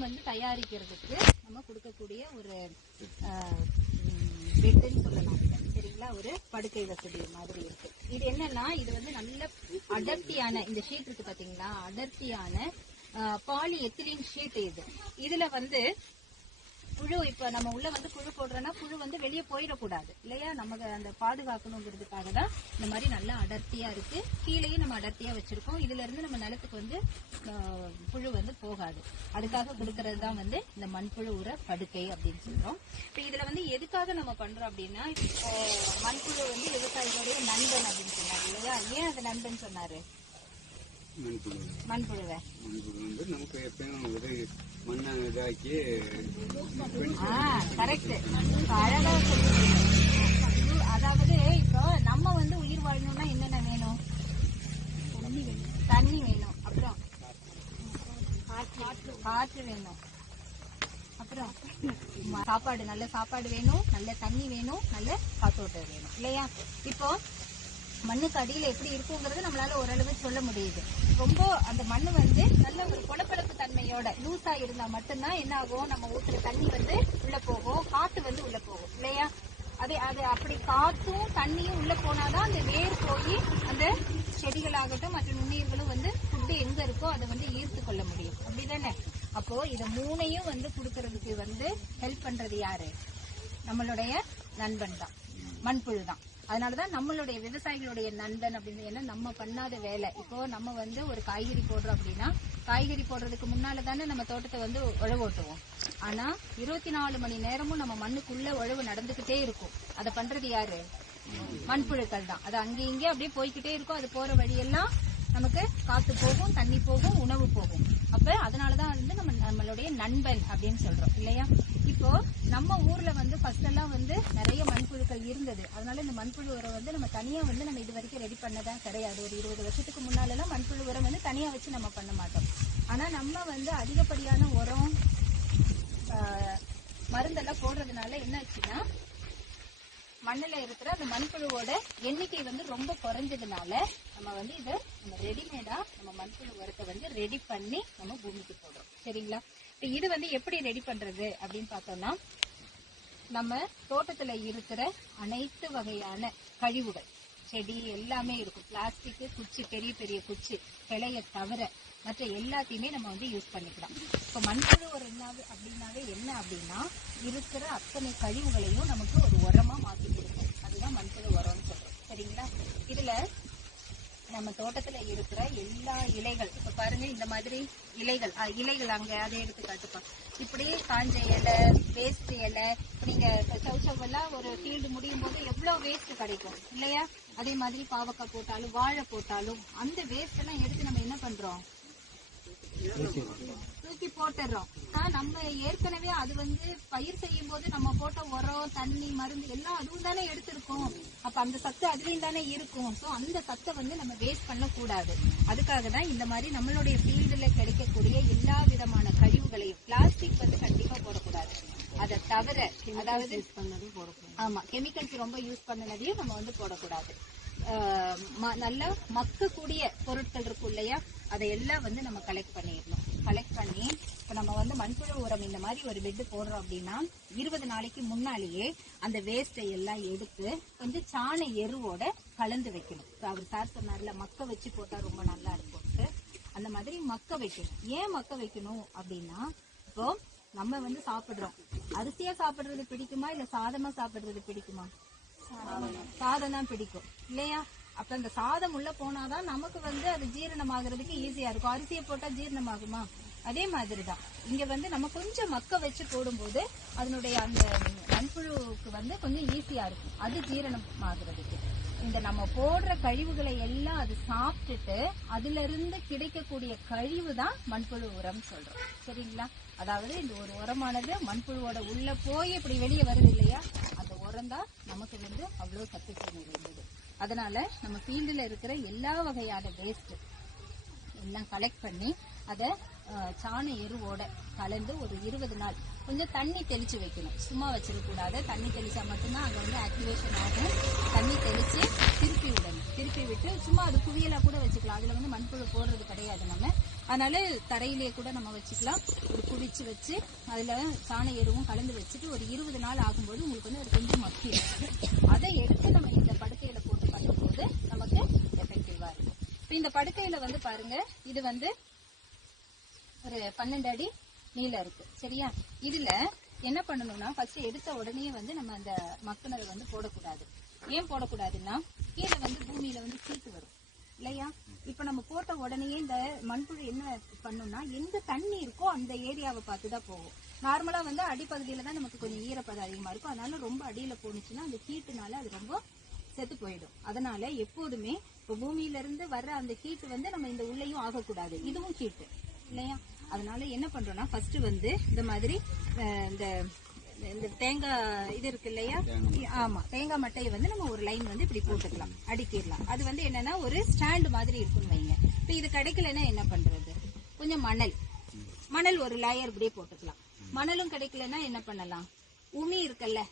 உரம் வந்து தயாரிக்கிறதுக்கு நம்ம கொடுக்கக்கூடிய ஒரு பெட்னு சொல்லலாம். சரிங்களா, ஒரு படுக்கை வசதி மாதிரி இருக்கு. இது என்னன்னா, இது வந்து நல்ல அடர்த்தியான இந்த ஷீட் இருக்கு பாத்தீங்களா, அடர்த்தியான பாலி எத்திலீன் ஷீட். இதுல வந்து புழு, இப்ப நம்ம உள்ள வந்து புழு போடுறோம்னா புழு வந்து வெளியே போயிடக்கூடாது இல்லையா, நமக்கு அந்த பாதுகாக்கணுங்கிறதுக்காக தான் இந்த மாதிரி நல்லா அடர்த்தியா இருக்கு. கீழேயும் நம்ம அடர்த்தியா வச்சிருக்கோம். இதுல இருந்து நம்ம நிலத்துக்கு வந்து புழு வந்து போகாது. அதுக்காக கொடுக்கறது தான் வந்து இந்த மண்புழு உர படுக்கை அப்படின்னு சொல்றோம். இப்ப இதுல வந்து எதுக்காக நம்ம பண்றோம் அப்படின்னா, மண்புழு வந்து விவசாயிகளுடைய நண்பன் அப்படின்னு சொன்னாரு இல்லையா. ஏன் அந்த நண்பன் சொன்னாரு? மண்புழுவை வந்து நமக்கு எப்பயும் ஒரு மண்ணை இதாக்கி கரெக்ட் அழகா சொல்லுங்க. அதாவது இப்போ நம்ம வந்து உயிர் வாழணும்னா என்னென்ன வேணும்? தண்ணி வேணும், அப்புறம் காற்று வேணும், அப்புறம் சாப்பாடு, நல்ல சாப்பாடு வேணும், நல்ல தண்ணி வேணும், நல்ல காத்தோட்டம் வேணும் இல்லையா. இப்போ மண்ணுக்கு அடியில எப்படி இருக்குங்கிறது நம்மளால ஓரளவு சொல்ல முடியுது. ரொம்ப அந்த மண்ணு வந்து நல்ல ஒரு பொலப்பழப்பு தன்மையோட லூஸா இருந்தா மட்டும்தான் என்ன ஆகும், நம்ம ஊத்துற தண்ணி வந்து உள்ள போகும், காத்து வந்து உள்ள போகும் இல்லையா. அது அப்படி காத்தும் தண்ணியும் உள்ள போனாதான் அந்த வேர் போய் அந்த செடிகளாகட்டும் மற்ற நுண்ணுயிர்களும் வந்து ஃபுட்டு எங்க இருக்கோ அதை வந்து ஈர்த்து கொள்ள முடியும். அப்படிதானே? அப்போ இத மூணையும் வந்து கொடுக்கறதுக்கு வந்து ஹெல்ப் பண்றது யாரு? நம்மளுடைய நண்பன் தான், மண்புழு தான். அதனாலதான் நம்மளுடைய விவசாயிகளுடைய நண்பன் அப்படின்னு. ஏன்னா நம்ம பண்ணாத வேலை. இப்போ நம்ம வந்து ஒரு காய்கறி போடுறோம் அப்படின்னா, காய்கறி போடுறதுக்கு முன்னால தானே நம்ம தோட்டத்தை வந்து உழவு ஓட்டுவோம். ஆனா 24 மணி நேரமும் நம்ம மண்ணுக்குள்ள உழவு நடந்துகிட்டே இருக்கும். அதை பண்றது யாரு? மண்புழுக்கள் தான். அது அங்கே இங்கே அப்படியே போய்கிட்டே இருக்கும். அது போற வழியெல்லாம் நமக்கு காத்து போகும், தண்ணி போகும், உணவு போகும். அப்ப அதனாலதான் வந்து நம்மளுடைய நண்பன் அப்படின்னு சொல்றோம் இல்லையா. இப்போ நம்ம ஊர்ல வந்து ஃபர்ஸ்ட் எல்லாம் வந்து நிறைய மண்புழுக்கள் இருந்தது. அதனால இந்த மண்புழு உரம் வந்து நம்ம தனியா வந்து நம்ம இது வரைக்கும் ரெடி பண்ணதான் கிடையாது. ஒரு 20 வருஷத்துக்கு முன்னால எல்லாம் மண்புழு உரம் வந்து தனியா வச்சு நம்ம பண்ண மாட்டோம். ஆனா நம்ம வந்து அதிகப்படியான உரம் மருந்தெல்லாம் போடுறதுனால என்ன ஆச்சுன்னா, மண்ணுல இருக்கிற அந்த மண்புழுவோட எண்ணிக்கை வந்து ரொம்ப குறைஞ்சதுனால நம்ம வந்து இதை நம்ம ரெடிமேடா நம்ம மண்புழு உரத்தை வந்து ரெடி பண்ணி நம்ம பூமிக்கு போடுறோம். சரிங்களா. இப்ப இது வந்து எப்படி ரெடி பண்றது அப்படின்னு பார்த்தோம்னா, நம்ம தோட்டத்துல இருக்கிற அனைத்து வகையான கழிவுகள், செடி எல்லாமே இருக்கும். பிளாஸ்டிக் குச்சி, பெரிய பெரிய குச்சி, கிளைய தவிர மற்ற எல்லாத்தையுமே நம்ம வந்து யூஸ் பண்ணிக்கலாம். இப்ப மண்புழு உரம் அப்படின்னாவே என்ன அப்படின்னா, இருக்கிற அத்தனை கழிவுகளையும் நமக்கு ஒரு உரமா மாத்தி கொடுக்கும். அதுதான் மண்புழு உரம்னு சொல்றோம். சரிங்களா. இதுல நம்ம தோட்டத்துல இருக்கிற எல்லா இலைகள், இப்ப பாருங்க இந்த மாதிரி இலைகள் அங்க அதை எடுத்து காட்டுப்பா. இப்படியே காஞ்ச இலை, வேஸ்ட் இலை, நீங்க சவுச்சவெல்லாம் ஒரு ஃபீல்டு முடியும் போது எவ்வளவு வேஸ்ட் கிடைக்கும் இல்லையா. அதே மாதிரி பாவக்காய் போட்டாலும் வாழை போட்டாலும் அந்த வேஸ்ட் எல்லாம் எடுத்து நம்ம என்ன பண்றோம்? தூக்கி போட்டுறோம். நம்ம ஏற்கனவே அது வந்து பயிர் செய்யும் போது நம்ம போட்ட உரம், தண்ணி, மருந்து எல்லாம் அதுவும் தானே எடுத்திருக்கோம். அப்ப அந்த சத்து அதுலயும் தானே இருக்கும். சோ அந்த சத்தை வந்து நம்ம வேஸ்ட் பண்ணக்கூடாது. அதுக்காக தான் இந்த மாதிரி நம்மளுடைய ஃபீல்டுல கிடைக்கக்கூடிய எல்லா விதமான கழிவுகளையும், பிளாஸ்டிக் வந்து கண்டிப்பா போடக்கூடாது. அதை தவிர, அதாவது ஆமா கெமிக்கல்ஸ் ரொம்ப யூஸ் பண்ணதையும் நம்ம வந்து போடக்கூடாது. நல்ல மக்கக்கூடிய பொருட்கள் இருக்கும் இல்லையா, அதையெல்லாம் வந்து நம்ம கலெக்ட் பண்ணிடணும். கலெக்ட் பண்ணி இப்ப நம்ம வந்து மண்புழு உரம் இந்த மாதிரி ஒரு பெட் போடுறோம் அப்படின்னா 20 நாளைக்கு முன்னாலேயே அந்த வேஸ்டை எல்லாம் எடுத்து கொஞ்சம் சாண எருவோட கலந்து வைக்கணும். அவர் சார் சொன்னார்ல, மக்க வச்சு போட்டா ரொம்ப நல்லா இருக்கும். அந்த மாதிரி மக்க வைக்கணும். ஏன் மக்க வைக்கணும் அப்படின்னா, இப்போ நம்ம வந்து சாப்பிடுறோம், அரிசியா சாப்பிடுறது பிடிக்குமா இல்ல சாதமா சாப்பிடுறது பிடிக்குமா? சாதம் தான் பிடிக்கும் இல்லையா. அப்ப அந்த சாதம் உள்ள போனாதான் நமக்கு வந்து அது ஜீரணம் ஆகுறதுக்கு ஈஸியா இருக்கும். அரிசியை போட்டா ஜீரணம் ஆகுமா? அதே மாதிரிதான் இங்க வந்து நம்ம கொஞ்சம் மக்க வச்சு போடும்போது அதனுடைய அந்த மண்புழுவுக்கு வந்து கொஞ்சம் ஈஸியா இருக்கும் அது ஜீரணம் ஆகுறதுக்கு. இந்த நம்ம போடுற கழிவுகளை எல்லாம் அது சாப்பிட்டுட்டு அதுல இருந்து கிடைக்கக்கூடிய கழிவு தான் மண்புழு உரம் சொல்றோம். சரிங்களா. அதாவது இந்த ஒரு உரமானது மண்புழுவோட உள்ள போய் இப்படி வெளியே வருது இல்லையா, அந்த உரம் தான் நமக்கு வந்து அவ்வளவு சத்துக்கள் நிறைந்தது. அதனால நம்ம ஃபீல்டுல இருக்கிற எல்லா வகையான வேஸ்ட் எல்லாம் கலெக்ட் பண்ணி அதை சாண எருவோட கலந்து ஒரு 20 நாள் கொஞ்சம் தண்ணி தெளிச்சு வைக்கணும். சும்மா வச்சிடக்கூடாது. தண்ணி தெளிச்சா மட்டும்தான் அங்க வந்து ஆக்டிவேஷன் ஆகும். தண்ணி தெளிச்சு திருப்பி விடணும். திருப்பி விட்டு சும்மா அது குவியலா கூட வச்சுக்கலாம். அதுல வந்து மண்புழு போடுறது கிடையாது. நம்ம அதனால தரையிலேயே கூட நம்ம வச்சுக்கலாம். ஒரு குடிச்சு வச்சு அதுல சாண எருவும் கலந்து வச்சுட்டு ஒரு 20 நாள் ஆகும்போது உங்களுக்கு வந்து அது கொஞ்சம் மக்கிடும். அதை எடுத்து நம்ம இந்த படுக்கையில போட்டு பண்ணும்போது நமக்கு எஃபெக்டிவா இருக்கும். இப்ப இந்த படுக்கையில வந்து பாருங்க, இது வந்து ஒரு 12 அடி நீளம் இருக்கு. சரியா? இதுல என்ன பண்ணணும்னா ஃபர்ஸ்ட் எடுத்த உடனே வந்து நம்ம அந்த மக்குனரை வந்து போடக்கூடாது. ஏன் போடக்கூடாதுன்னா கீழே வந்து பூமியில வந்து சீட்டு வரும் இல்லையா? இப்ப நம்ம போட்ட உடனே இந்த மண்புழு என்ன பண்ணும்னா எந்த தண்ணி இருக்கோ அந்த ஏரியாவை பார்த்துதான் போகும். நார்மலா வந்து அடிப்பகுதியில தான் நமக்கு கொஞ்சம் ஈரப்பதம் அதிகமா இருக்கும். அதனால ரொம்ப அடியில போனுச்சுன்னா அந்த ஹீட்டுனால அது ரொம்ப செத்து போயிடும். அதனால எப்போதுமே இப்போ பூமியில இருந்து வர்ற அந்த ஹீட் வந்து நம்ம இந்த உள்ளேயும் ஆகக்கூடாது. இதுவும் ஹீட்டு இல்லையா? அதனால என்ன பண்றோம்னா ஃபர்ஸ்ட் வந்து இந்த மாதிரி இந்த தேங்காய் இது இருக்கு இல்லையா? ஆமா, தேங்காய் மட்டையை வந்து நம்ம ஒரு லைன் வந்து இப்படி போட்டுக்கலாம், அடுக்கிடலாம். அது வந்து என்னன்னா ஒரு ஸ்டாண்ட் மாதிரி இருக்குன்னு வைங்க. இப்ப இது கிடைக்கலன்னா என்ன பண்றது? கொஞ்சம் மணல் ஒரு லேயர் இப்படியே போட்டுக்கலாம். மணலும் கிடைக்கலன்னா என்ன பண்ணலாம்? உமி இருக்குல்ல,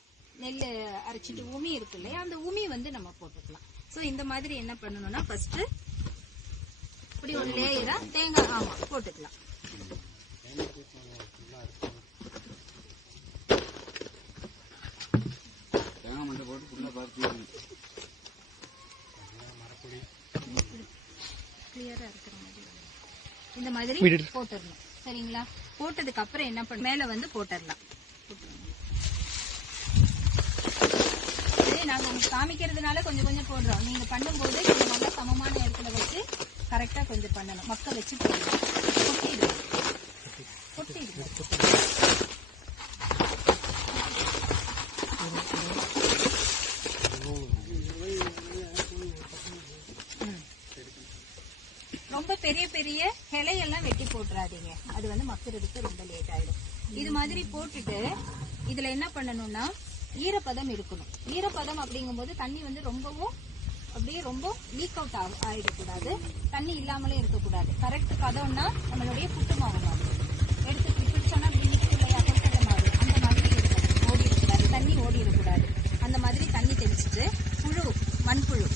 நெல் அரைச்சிட்டு உமி இருக்கு இல்லையா, அந்த உமி வந்து நம்ம போட்டுக்கலாம். சோ இந்த மாதிரி என்ன பண்ணணும்னா ஃபர்ஸ்ட் இப்படி ஒரு லேயரா தேங்காய் ஆமா போட்டுக்கலாம். இந்த மாதிரி போட்டுடணும். சரிங்களா? போட்டதுக்கு அப்புறம் என்ன பண்ண மேல வந்து போட்டுடலாம். நாங்க உங்களுக்கு காமிக்கிறதுனால கொஞ்சம் கொஞ்சம் போடுறோம். நீங்க பண்ணும்போது கொஞ்சம் நல்லா சமமான இடத்துல வச்சு கரெக்டா கொஞ்சம் பண்ணணும். மக்க வச்சு போடணும். ரொம்ப பெரிய பெரிய கிளையெல்லாம் வெட்டி போட்டுறாதீங்க. அது வந்து மக்கிறதுக்கு ரொம்ப லேட் ஆயிடும். இது மாதிரி போட்டுட்டு இதுல என்ன பண்ணணும்னா ஈரப்பதம் இருக்கணும். ஈரப்பதம் அப்படிங்கும்போது தண்ணி வந்து ரொம்பவும் அப்படியே ரொம்ப லீக் அவுட் ஆயிடக்கூடாது, தண்ணி இல்லாமலே இருக்கக்கூடாது. கரெக்ட் பதம்னா நம்மளுடைய புட்டு மாவு மாதிரி எடுத்து பிடிச்சோன்னா அப்படி நிற்கும் இல்லையா, கொட்டை மாவு அந்த மாதிரி இருக்கணும். ஓடி இருக்கக்கூடாது, தண்ணி ஓடி இருக்கக்கூடாது. அந்த மாதிரி தண்ணி தெளிச்சுட்டு மண்புழு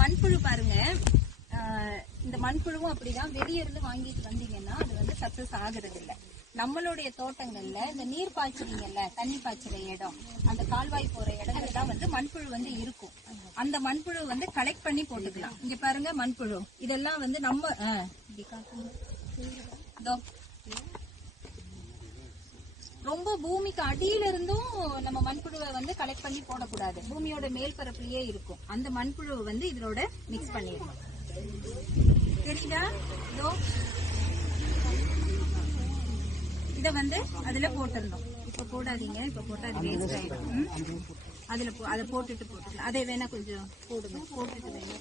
மண்புழு பாருங்க. இந்த மண்புழுவும் அப்படிதான். வெளியே இருந்து வாங்கிட்டு வந்தீங்கன்னா அது வந்து சக்சஸ் ஆகுறது இல்ல. நம்மளுடைய தோட்டங்கள்ல இந்த நீர் பாய்ச்சுறீங்கல்ல, தண்ணி பாய்ச்சுற இடம், அந்த கால்வாய் போற இடத்துல தான் வந்து மண்புழு வந்து இருக்கும். அந்த மண்புழு வந்து கலெக்ட் பண்ணி போட்டுக்கலாம். இங்க பாருங்க மண்புழு, இதெல்லாம் வந்து நம்ம ரொம்ப பூமிக்கு அடியில இருந்தும் நம்ம மண்புழுவை வந்து கலெக்ட் பண்ணி போடக்கூடாது. பூமியோட மேல் பரப்புலயே இருக்கும். அந்த மண்புழுவை வந்து இதோட மிக்ஸ் பண்ணிடணும். தெரியுதா? இத வந்து அதுல போட்டுடணும். இப்ப போடாதீங்க, இப்ப போட்டா அது வேஸ்ட் ஆயிடும். அதுல அதை போட்டுக்கலாம். அதை வேணா கொஞ்சம் போடுங்க, போட்டுட்டு வேணா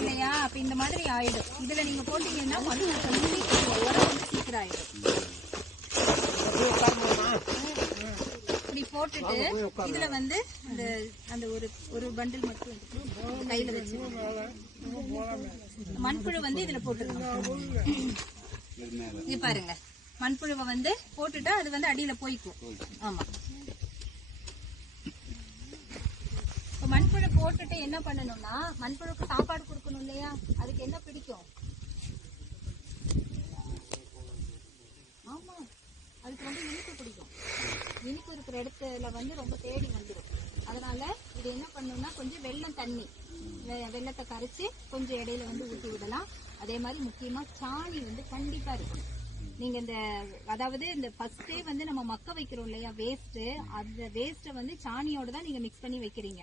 இல்லையா? அப்ப இந்த மாதிரி ஆயிடும். இதுல நீங்க போட்டீங்கன்னா மண்ணு உரம் வந்து சீக்கிரம் ஆயிடும். இப்படி போட்டுட்டு இதுல வந்து அந்த ஒரு பண்டில் மட்டும் கையில வச்சு மண்புழு வந்து இதுல போட்டுருக்கோம். இங்க பாருங்க, மண்புழுவை வந்து போட்டுட்டா அது வந்து அடியில போய்க்கும். ஆமா, இப்ப மண்புழு போட்டுட்டு என்ன பண்ணணும்னா மண்புழுக்கு சாப்பாடு கொடுக்கணும் இல்லையா? அதுக்கு என்ன பிடிக்கும்? ஆமா, அதுக்கு வந்து இனிப்பு பிடிக்கும். இனிப்பு இருக்கிற இடத்துல வந்து ரொம்ப தேடி வந்துடும். அதனால இது என்ன பண்ணணும்னா கொஞ்சம் வெள்ளத்தை கரைச்சி கொஞ்சம் இடையில வந்து ஊற்றி விடலாம். அதே மாதிரி முக்கியமா சாணி வந்து கண்டிப்பா இருக்கணும். நீங்க அதாவது இந்த ஃபர்ஸ்டே வந்து நம்ம மக்க வைக்கிறோம் இல்லையா, வேஸ்ட், அந்த வேஸ்ட்டை வந்து சாணியோட தான் நீங்க மிக்ஸ் பண்ணி வைக்கிறீங்க.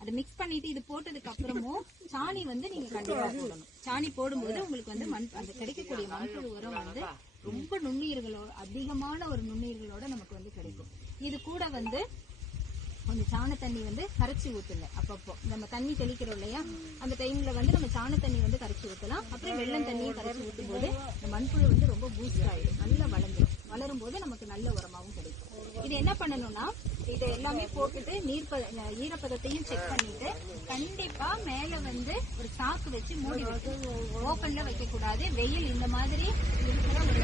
அதை மிக்ஸ் பண்ணிட்டு இது போட்டதுக்கு அப்புறமும் சாணி வந்து நீங்க கண்டிப்பா போடணும். சாணி போடும்போது உங்களுக்கு வந்து அந்த கிடைக்கக்கூடிய மண்புழு உரம் வந்து ரொம்ப நுண்ணுயிர்களோட, அதிகமான ஒரு நுண்ணுயிர்களோட நமக்கு வந்து கிடைக்கும். இது கூட வந்து கொஞ்சம் சாண தண்ணி வந்து கரைச்சி ஊத்துங்க. அப்பப்போ நம்ம தண்ணி தெளிக்கிறோம் இல்லையா, அந்த டைம்ல வந்து நம்ம சாண தண்ணி வந்து கரைச்சி ஊத்தலாம். அப்புறம் வெள்ளம் தண்ணியும் கரைச்சி ஊத்தும் போது இந்த மண்புழு வந்து ரொம்ப பூஸ்ட் ஆயிடும், நல்லா வளரும் போது நமக்கு நல்ல உரமாவும் கிடைக்கும். இது என்ன பண்ணணும்னா இத இது எல்லாமே போட்டுட்டு ஈரப்பதத்தையும் செக் பண்ணிட்டு கண்டிப்பா மேல வந்து ஒரு சாக்கு வச்சு மூடி வச்சு ஓப்பன்ல வைக்க கூடாது. வெயில் இந்த மாதிரி இருக்கிற ஒரு